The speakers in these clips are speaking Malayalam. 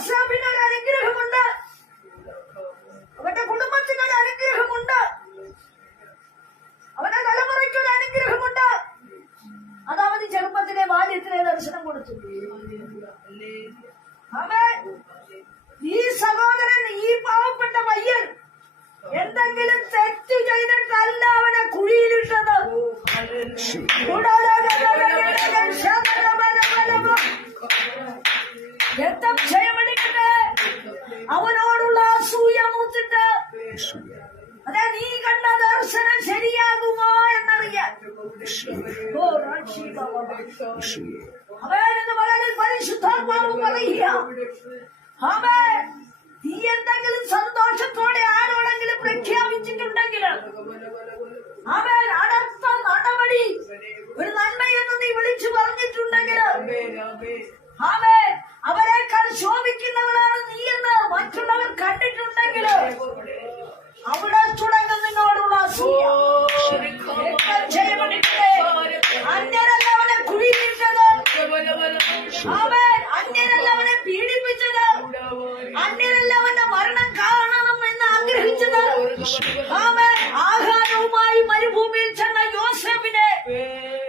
യോസേഫിനൊരു അനുഗ്രഹമുണ്ട്, അവന്റെ കുടുംബത്തിനൊരു അനുഗ്രഹമുണ്ട്, അവന്റെ തലമുറയ്ക്കൊരു അനുഗ്രഹമുണ്ട്. അത് അവന് ചെറുപ്പത്തിലെ ബാല്യത്തിലെ ദർശനം കൊടുത്തു. ആമേൻ. ഈ സഹോദരൻ, ഈ പാവപ്പെട്ട പയ്യൻ എന്തെങ്കിലും തെറ്റ് ചെയ്തിട്ടല്ല അവനെ കുഴിയിലിട്ടത്. രക്തം ക്ഷയമെടുക്കട്ടെ, അവനോടുള്ള അസൂയ മൂത്തിട്ട് അതെ നീ കണ്ട ദർശനം ശരിയാകുമോ എന്നറിയാൻ അവനെന്ന് വളരെ പരിശുദ്ധാത്മാവ് പറയുക. അവൻ നീ എന്തെങ്കിലും സന്തോഷത്തോടെ ആരോടെങ്കിലും പ്രഖ്യാപിച്ചിട്ടുണ്ടെങ്കിൽ അവൻ അടുത്ത നടപടി ഒരു നന്മയെന്ന് നീ വിളിച്ചു പറഞ്ഞിട്ടുണ്ടെങ്കിൽ അവൻ അവരെക്കാൾ ശോഭിക്കുന്നവരാണ് നീ എന്ന് മറ്റുള്ളവർ കണ്ടിട്ടുണ്ടെങ്കിൽ അവിടെ തുടങ്ങും നിന്നോടുള്ള അന്യരല്ല അവനെ കുഴിയിട്ടത്, അവൻ അന്യരല്ല അവനെ പീഡിപ്പിച്ചത്, അന്യരല്ല അവന്റെ മരണം കാണണം എന്ന് ആഗ്രഹിച്ചത്. അവൻ ആഹാരവുമായി മരുഭൂമിയിൽ ചെന്ന യോസേഫിനെ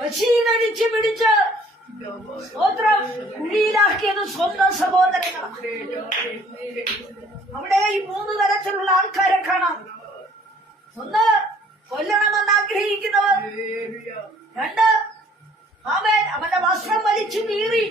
വശീകരിച്ച് പിടിച്ച് സ്വന്തം കുഴിയിലാക്കിയത് സ്വന്തം സഹോദരങ്ങളാണ്. അവിടെ ഈ 3 തരത്തിലുള്ള ആൾക്കാരെ കാണാം. ഒന്ന്, കൊല്ലണമെന്ന് ആഗ്രഹിക്കുന്നവർ. 2, അവന്റെ വസ്ത്രം വലിച്ചു കീറി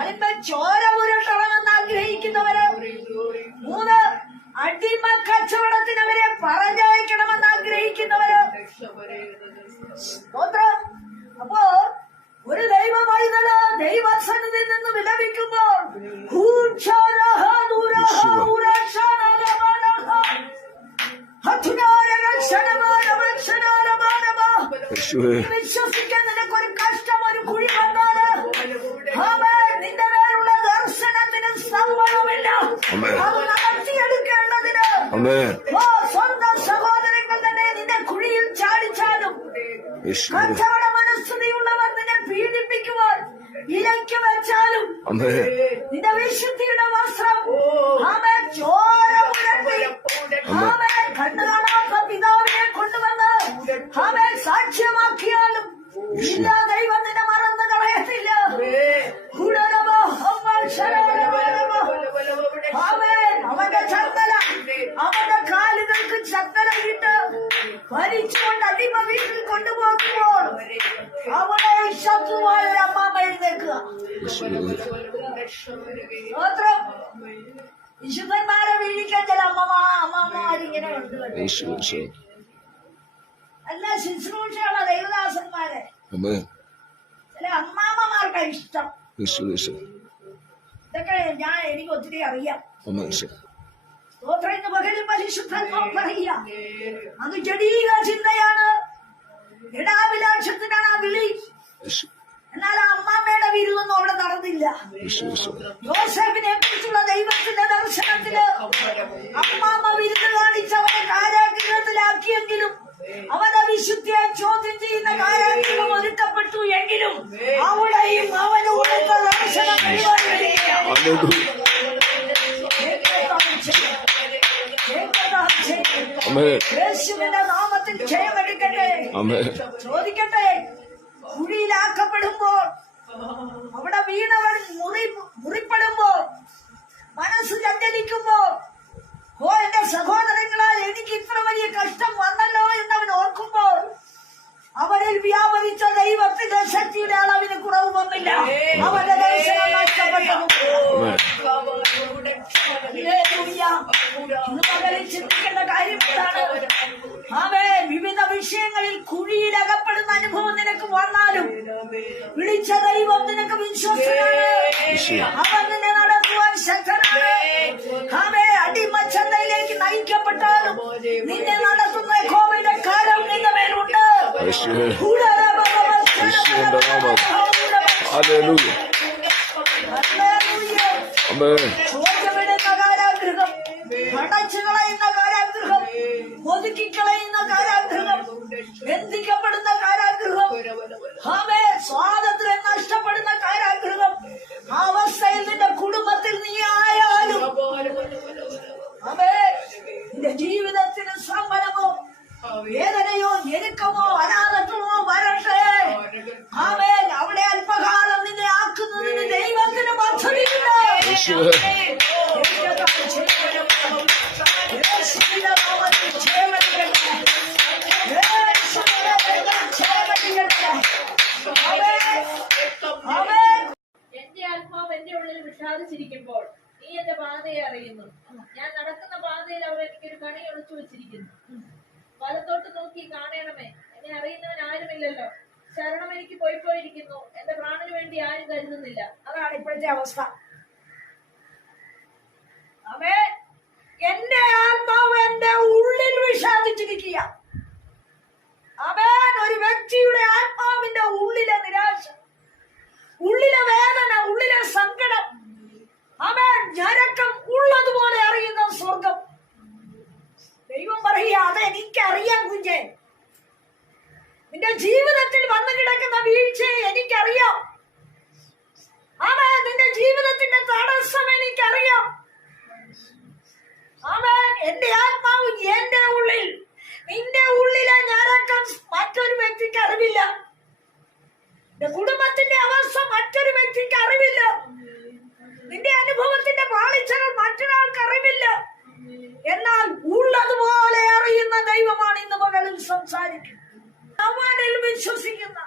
അതിന്മേൽ ചോര പുരട്ടണമെന്ന് ആഗ്രഹിക്കുന്നവര്. 3, അടിമ കച്ചവടത്തിന് അവരെ പറഞ്ഞയക്കണമെന്ന് ആഗ്രഹിക്കുന്നവര്. അപ്പോ ഒരു ദൈവമൈതല് ദൈവസന്നിധിയിൽ നിന്ന് വിലപിക്കുമ്പോൾ വിശ്വസിക്കാൻ നിനക്കൊരു കഷ്ടം, ഒരു കുഴി വന്നാല് നിന്റെ മേലുള്ള ദർശനത്തിന് സംഭവമില്ല. അത് നടത്തിയെടുക്കേണ്ടതിന് സ്വന്തം സഹോദരങ്ങൾ തന്നെ നിന്നെ കുഴിയിൽ ചാടിച്ചാലും കച്ചവട മനസ്ഥിതിയുള്ളവർ നിന്നെ പീഡിപ്പിക്കുവാൻ വിലയ്ക്ക് വെച്ചാലും നിന്റെ വിശുദ്ധിയുടെ വസ്ത്രം ചോര പുരട്ടി കണ്ടു കാണാത്ത പിതാവിനെ കൊണ്ടുവന്ന് സാക്ഷ്യമാക്കിയാലും ഇല്ല, ദൈവം നിന്നെ മറന്നു കളയത്തില്ല. അവന്റെ ചങ്ങല, അവന്റെ കാലുകൾക്ക് ചങ്ങല ഇട്ട് വലിച്ചുകൊണ്ട് അടിമ വീട്ടിൽ കൊണ്ടുപോകുമ്പോൾ അവളെ ശത്രുവായ ഒരു അമ്മാമ എഴുന്നേക്കുക. വിശുദ്ധന്മാരെ വീഴിക്കാൻ ചില അമ്മമാരിങ്ങനെ ഉണ്ട്. അല്ല, ശുശ്രൂഷയുള്ള ദൈവദാസന്മാരെ ചില അമ്മാമ്മമാർക്കാണ് ഇഷ്ടം. ഇതൊക്കെ എനിക്ക് ഒത്തിരി അറിയാം. പകലും പരിശുദ്ധാത്മാവ് പറയുക, അത് ജഡീക ചിന്തയാണ്, ഇടാവിലാക്ഷത്തിനാണ് ആ വിളി. എന്നാൽ ആ അമ്മാമ്മയുടെ വിരുദൊന്നും അവിടെ നടന്നില്ല. യോസേഫിനെ കുറിച്ചുള്ള ദൈവത്തിന്റെ ദർശനത്തില് അമ്മാമ്മ വിരുന്ന് കാണിച്ചവനെ കാരാഗൃഹത്തിലാക്കിയെങ്കിലും അവന്റെ വിശുദ്ധിയെ ചോദ്യം ചെയ്യുന്ന കാരാഗൃഹം ഒരുക്കപ്പെട്ടു എങ്കിലും അവിടെയും അവന് കൊടുത്ത ദർശനം യേശുവിന്റെ നാമത്തിൽ ക്ഷയമെടുക്കട്ടെ. ചോദിക്കട്ടെ, കുഴിയിലാക്കപ്പെടുമ്പോൾ അവിടെ വീണവൻ മുറിപ്പെടുമ്പോൾ മനസ്സ് ചഞ്ചലിക്കുമ്പോൾ എന്റെ സഹോദരങ്ങളാൽ എനിക്ക് ഇത്ര വലിയ കഷ്ടം വന്നല്ലോ എന്നവൻ ഓർക്കുമ്പോൾ അവരിൽ വ്യാപരിച്ച ദൈവത്തിന്റെ ശക്തിയുടെ അളവിന് കുറവ് വന്നില്ല. അവന്റെ ദർശനം നഷ്ടപ്പെട്ടു. ഇന്ന് പകലിൽ ചിന്തിക്കേണ്ട കാര്യം എന്താണ്? വിവിധ വിഷയങ്ങളിൽ കുഴിയിലകപ്പെടുന്ന അനുഭവം നിനക്ക് വന്നാലും വിളിച്ച ദൈവം നിനക്ക് വിശ്വസ്തനാണ്. അവൻ നിന്നെ നടത്തുവാൻ ശക്തനാണ്. അടിമച്ചന്തയിലേക്ക് നയിക്കപ്പെട്ടാലും നിന്നെ നടത്തുന്ന യഹോവയുടെ കരം നിന്റെ മേലുണ്ട്. ചോദ്യമിടുന്ന കാരാഗൃഹം, അടച്ചു കളയുന്ന കാരാഗൃഹം, ഒതുക്കിക്കളയുന്ന കാരാഗൃഹം, ബന്ധിക്കപ്പെടുന്ന കാരാഗൃഹം, സ്വാതന്ത്ര്യം നഷ്ടപ്പെടുന്ന കാരാഗൃഹം, ആ അവസ്ഥയിൽ നിന്റെ കുടുംബത്തിൽ നീ ആയാൽ യേശുവേ എന്റെ ആത്മാവ് എന്റെ ഉള്ളിൽ വിഷാദിച്ചിരിക്കുമ്പോൾ നീ എന്റെ പാതയെ അറിയുന്നു. ഞാൻ നടക്കുന്ന പാതയിൽ അവർ എനിക്കൊരു കണി ഒളിച്ചു വെച്ചിരിക്കുന്നു. വലത്തോട്ട് നോക്കി കാണണമേ, എന്നെ അറിയുന്നവൻ ആരുമില്ലല്ലോ. ശരണം എനിക്ക് പോയിരിക്കുന്നു, എന്റെ പ്രാണന് വേണ്ടി ആരും കരുതുന്നില്ല. അതാണ് ഇപ്പോഴത്തെ അവസ്ഥ. അവൻ എന്റെ ആത്മാവ് എന്റെ ഉള്ളിൽ വിഷാദിച്ചിരിക്കുക. അവൻ ഒരു വ്യക്തിയുടെ ആത്മാവിന്റെ ഉള്ളിലെ നിരാശ, ഉള്ളിലെ വേദന, ഉള്ളിലെ സങ്കടം, അവൻ ഞരക്കം ഉള്ളതുപോലെ അറിയുന്ന സ്വർഗം. ദൈവം പറയുക, അത് എനിക്കറിയാം കുഞ്ഞെ. നിന്റെ ജീവിതത്തിൽ വന്നു കിടക്കുന്ന വീഴ്ചയെ എനിക്കറിയാം. അവൻ നിന്റെ ജീവിതത്തിന്റെ തടസ്സം എനിക്കറിയാം. അവൻ എന്റെ ആത്മാവ് എന്റെ ഉള്ളിൽ, നിന്റെ ഉള്ളിലെ ഞരക്കം മറ്റൊരു വ്യക്തിക്ക് അറിവില്ല. നിന്റെ കുടുംബത്തിന്റെ അവസ്ഥ മറ്റൊരു വ്യക്തിക്ക് അറിവില്ല. നിന്റെ അനുഭവത്തിന്റെ പാളിച്ചകൾ മറ്റൊരാൾക്ക് അറിവില്ല. എന്നാൽ ഉള്ളതുപോലെ അറിയുന്ന ദൈവമാണ് ഇന്ന് പകലിൽ സംസാരിക്കുന്നത്. അവനിൽ വിശ്വസിക്കുന്ന,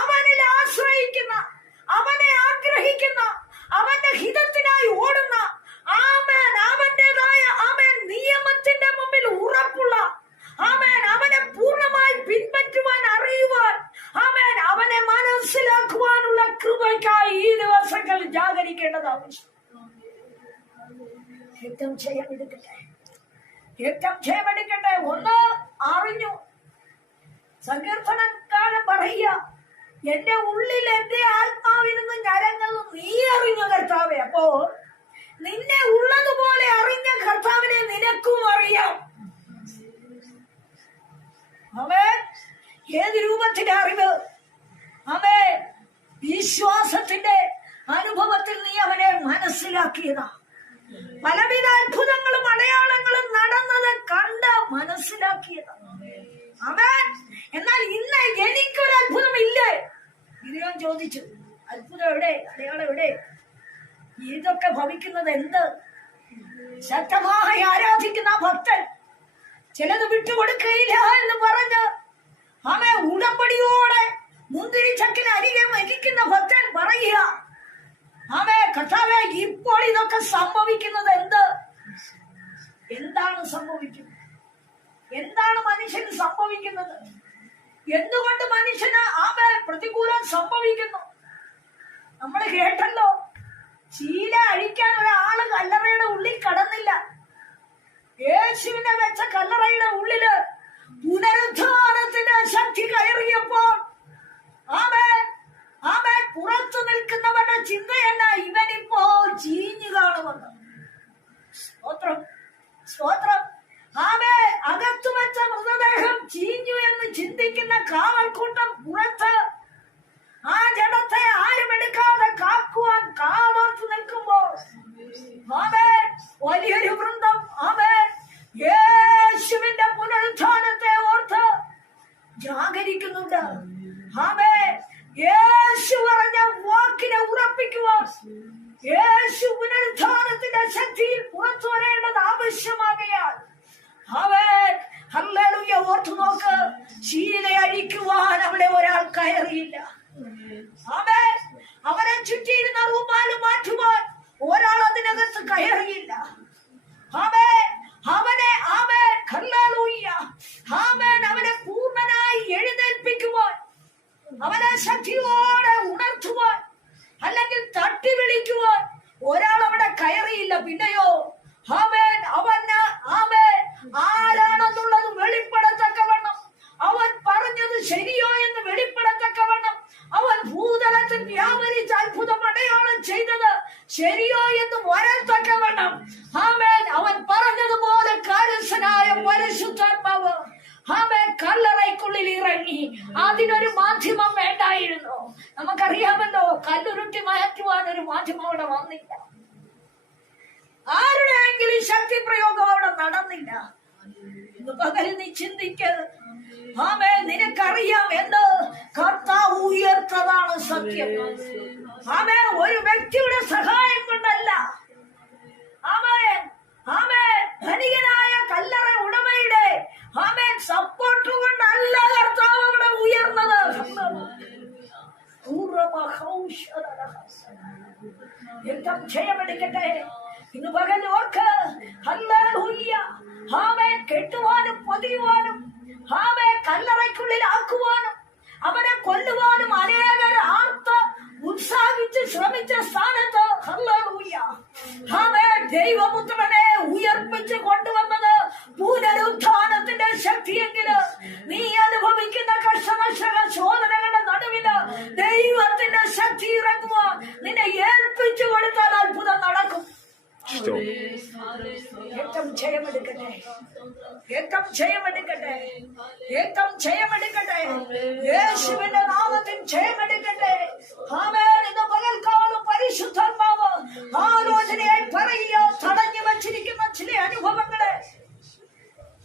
അവനിൽ ആശ്രയിക്കുന്ന, അവനെ ആഗ്രഹിക്കുന്ന, അവന്റെ ഹിതത്തിനായി ഓടുന്ന, ആമേൻ, അവന്റേതായ ആമേൻ നിയമത്തിന്റെ മുമ്പിൽ ഉറപ്പുള്ള, ആമേൻ അവനെ പൂർണ്ണമായി പിൻപറ്റുവാൻ അറിയുവാൻ, ആമേൻ അവനെ മനസ്സിലാക്കുവാനുള്ള കൃപയ്ക്കായി ഈ ദിവസങ്ങൾ ജാഗരിക്കേണ്ടത് ആവശ്യം. ഏറ്റവും ജയമെടുക്കട്ടെ, ഏറ്റവും ജയമെടുക്കട്ടെ. ഒന്ന് അറിഞ്ഞു, സങ്കീർത്തനക്കാരൻ പറയുക, എന്റെ ഉള്ളിൽ എന്റെ ആത്മാവിൽ നിന്ന് ഞരങ്ങുന്നു നീ അറിഞ്ഞു കർത്താവേ. അപ്പോ നിന്നെ ഉള്ളതുപോലെ അറിഞ്ഞ കർത്താവിനെ നിനക്കും അറിയാം. അവൻ ഏത് രൂപത്തിന്റെ അറിവ്? അവൻ വിശ്വാസത്തിന്റെ അനുഭവത്തിൽ നീ അവനെ മനസ്സിലാക്കിയതാ. പലവിധ അത്ഭുതങ്ങളും അടയാളങ്ങളും നടന്നത് കണ്ട് മനസ്സിലാക്കിയതാ അവൻ. എന്നാൽ ഇന്ന് എനിക്കൊരു അത്ഭുതം ഇല്ലേ? ഗിരിയോൻ ചോദിച്ചു, അത്ഭുതം എവിടെ? അടയാളം എവിടെ? ഇതൊക്കെ ഭവിക്കുന്നത് എന്ത്? ശക്തമായി ആരാധിക്കുന്ന ഭക്തൻ ചിലത് വിട്ടുകൊടുക്കയില്ല എന്ന് പറഞ്ഞ് അവൻ ഉടമ്പടിയോടെ മുന്തിരി ചക്കിന് അരികെ മരിക്കുന്ന ഭക്തൻ പറയുക, അവൻ കർത്താവേ ഇപ്പോൾ ഇതൊക്കെ സംഭവിക്കുന്നത് എന്ത്? എന്താണ് സംഭവിക്കുന്നത്? എന്താണ് മനുഷ്യന് സംഭവിക്കുന്നത്? എന്തുകൊണ്ട് മനുഷ്യന് അവൻ പ്രതികൂലം സംഭവിക്കുന്നു? നമ്മൾ കേട്ടല്ലോ, ചീല അഴിക്കാൻ ഒരാള് കല്ലറയുടെ ഉള്ളിൽ കടന്നില്ല. യേശുവിനെ വെച്ച കല്ലറയുടെ ഉള്ളില് പുനരുദ്ധാനത്തിന്റെ ശക്തി കയറിയപ്പോൾ അവൻ പുറത്തു നിൽക്കുന്നവരുടെ ചിന്തയല്ല, ഇവനിപ്പോ ചീഞ്ഞു കാണുമെന്ന്. സ്തോത്രം, സ്തോത്രം. അകത്തു വെച്ച മൃതദേഹം ചീഞ്ഞു എന്ന് ചിന്തിക്കുന്ന കാവൽക്കൂട്ടം പുറത്ത് ആ ജഡത്തെ ആരും എടുക്കാതെ കാക്കുവാൻ കാതോർത്ത് നിൽക്കുമ്പോൾ വലിയൊരു വൃന്ദം യേശുവിന്റെ പുനരുത്ഥാനത്തെ ഓർത്ത് ജാഗരിക്കുന്നുണ്ട്. യേശു പറഞ്ഞ വാക്കിനെ ഉറപ്പിക്കുവാൻ, യേശു പുനരുത്ഥാനത്തിന്റെ ശക്തിയിൽ പുറത്തു വരേണ്ടത് ആവശ്യമാകയാൽ ഹല്ലേലൂയ ഓർത്തു നോക്ക്. ശീല അഴിക്കുവാൻ അവിടെ ഒരാൾ കയറിയില്ല. അവനെ ചുറ്റിയിരുന്ന റൂമാല് മാറ്റുവാൻ ഒരാൾ അതിനകത്ത് കയറിയില്ല. അവനെ പൂർണ്ണനായി എഴുന്നേൽപ്പിക്കുവാൻ, അവനെ ശക്തിയോടെ ഉണർത്തുവാൻ, അല്ലെങ്കിൽ തട്ടി വിളിക്കുവാൻ ഒരാൾ അവിടെ കയറിയില്ല. പിന്നെയോ ആരാണെന്നുള്ളത് വെളിപ്പെടത്തക്കവണ്ണം, അവൻ പറഞ്ഞത് ശരിയോ എന്ന് വെളിപ്പെടത്തക്കവണ്ണം, അവൻ ഭൂതലത്തിൽ വ്യാപരിച്ച് അത്ഭുതം അടയാളം ചെയ്തത് ശരിയോ എന്ന് വരത്തക്കവണ്ണം അവൻ പറഞ്ഞതുപോലെ കാരസ്ഥനായ പരിശുദ്ധാത്മാവ് കല്ലറയ്ക്കുള്ളിൽ ഇറങ്ങി. അതിനൊരു മാധ്യമം വേണ്ടായിരുന്നു. നമുക്കറിയാമല്ലോ, കല്ലുരുട്ടി മാറ്റുവാൻ ഒരു മാധ്യമം അവിടെ വന്നില്ല. ആരുടെയെങ്കിലും ശക്തി പ്രയോഗം അവിടെ നടന്നില്ല. ഇന്ന് പകൽ നീ ചിന്തിക്കരുത്. നിനക്കറിയാം എന്ത്? കർത്താവ് ഉയർത്തതാണ് സത്യം. ഒരു വ്യക്തിയുടെ സഹായം കൊണ്ട് ജയമെടുക്കട്ടെ. ഇന്ന് പകൽ ഓർക്ക് ഹല്ലേലൂയ. ആമേൻ. കെട്ടുവാനും പൊതിയുവാനും കല്ലറയ്ക്കുള്ളിൽ ആക്കുവാനും അവനെ കൊല്ലുവാനും അനേകർ ആർത്ത് ഉത്സാഹിച്ച് ശ്രമിച്ച സ്ഥാനത്ത് ഹല്ലേലൂയ ആമേൻ ദൈവപുത്രനെ ഉയർപ്പിച്ച് കൊണ്ടുവന്നത് പുനരുത്ഥാനത്തിന്റെ ശക്തിയെങ്കില് നീ അനുഭവിക്കുന്ന കഷ്ടനഷ്ട ശോധനകളുടെ നടുവില് ദൈവത്തിന്റെ ശക്തി ഇറങ്ങുവാൻ നിന്നെ ഏൽപ്പിച്ചു കൊടുത്താൽ അത്ഭുതം നടക്കും. ഏറ്റവും ജയമെടുക്കട്ടെ, ഏറ്റവും ജയമെടുക്കട്ടെ, ഏറ്റവും ജയമെടുക്കട്ടെ. യേശുവിന്റെ നാമത്തിൽ ജയമെടുക്കട്ടെ. ആമേൻ. ഇന്ന് പകൽക്കാലം പരിശുദ്ധാത്മാവ് ആലോചനയായി പറയുക, തടഞ്ഞു വച്ചിരിക്കുന്ന ചില അനുഭവങ്ങളെ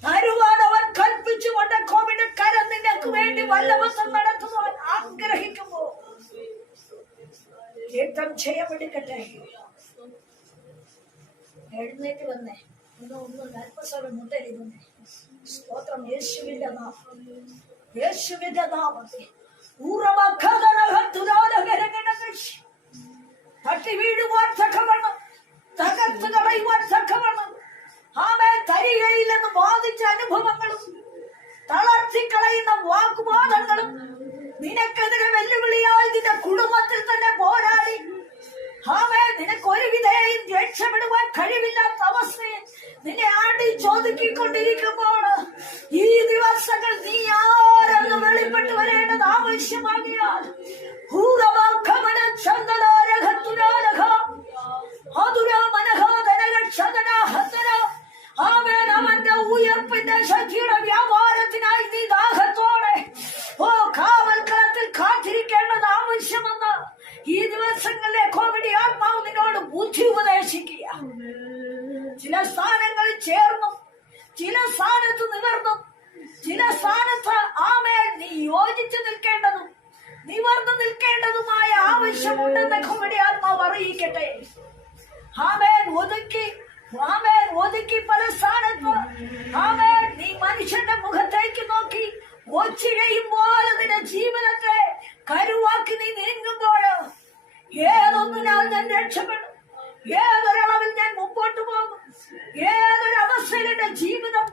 തരുവാൻ അവൻ കൽപ്പിച്ചുകൊണ്ട് കോവിഡ് കരം നിനക്ക് വേണ്ടി വല്ലവസം നടത്തുവാൻ ആഗ്രഹിക്കുമ്പോൾ ഏറ്റവും ജയമെടുക്കട്ടെ. എഴുന്നേറ്റ് വന്നേ, ഒന്ന് അല്പസ്വരം മുട്ടരിവന്നേ. സ്തോത്രം. യേശുവിന്റെ നാമം, യേശുവിന്റെ നാമത്തിൽ തട്ടി വീഴുവാൻ തക്കവണ്ണം, തകർത്ത് കളയുവാൻ തക്കവണ്ണം ആമേൻ തരികയില്ലെന്ന് വാദിച്ച അനുഭവങ്ങളും തളർത്തിക്കളയുന്ന വാഗ്വാദങ്ങളും നിനക്കെതിരെ വെല്ലുവിളിയായി നിന്റെ കുടുംബത്തിൽ തന്നെ പോരാടി ആമേൻ നിനക്ക് ഒരു വിധേയം രക്ഷപ്പെടുവാൻ കഴിവില്ലാത്ത അവസ്ഥയെ നിന്നെ ആടി ചോദിക്കൊണ്ടിരിക്കുമ്പോൾ ഈ ദിവസങ്ങൾ നീ ആരെന്ന് വെളിപ്പെട്ടു വരേണ്ടത് ആവശ്യമാകിയാൽ അവന്റെ ഉയർപ്പിന്റെ ശക്തിയുടെ വ്യാപാരത്തിനായി നീ ദാഹത്തോടെ കാവൽക്കളത്തിൽ കാത്തിരിക്കേണ്ടത് ആവശ്യമെന്ന് ഈ ദിവസങ്ങളിലെ കോവിഡ് ആത്മാവ് നിന്നോട് ബുദ്ധി ഉപദേശിക്കുക. ചില സ്ഥാനങ്ങളിൽ ചേർന്നും ചില സ്ഥാനത്ത് നിവർന്നും ചില സ്ഥാനത്ത് ആമേൻ നീ യോജിച്ചു നിൽക്കേണ്ടതും നിവർന്നു നിൽക്കേണ്ടതുമായ ആവശ്യമുണ്ടെന്ന് കോവിഡ് ആത്മാവ് അറിയിക്കട്ടെ. ആമേൻ ഒതുക്കി പല സ്ഥാനത്ത് ആമേൻ നീ മനുഷ്യന്റെ മുഖത്തേക്ക് നോക്കി ഒച്ചിഴയും പോലെ നിന്റെ ജീവിതത്തെ കരുവാക്കി നീ നീങ്ങുമ്പോൾ ഏതൊന്നിനാൽ ഞാൻ രക്ഷപ്പെടും, ഏതൊരളവിൽ ഞാൻ മുമ്പോട്ട് പോകും, ഏതൊരവസ്ഥയിൽ എന്റെ ജീവിതം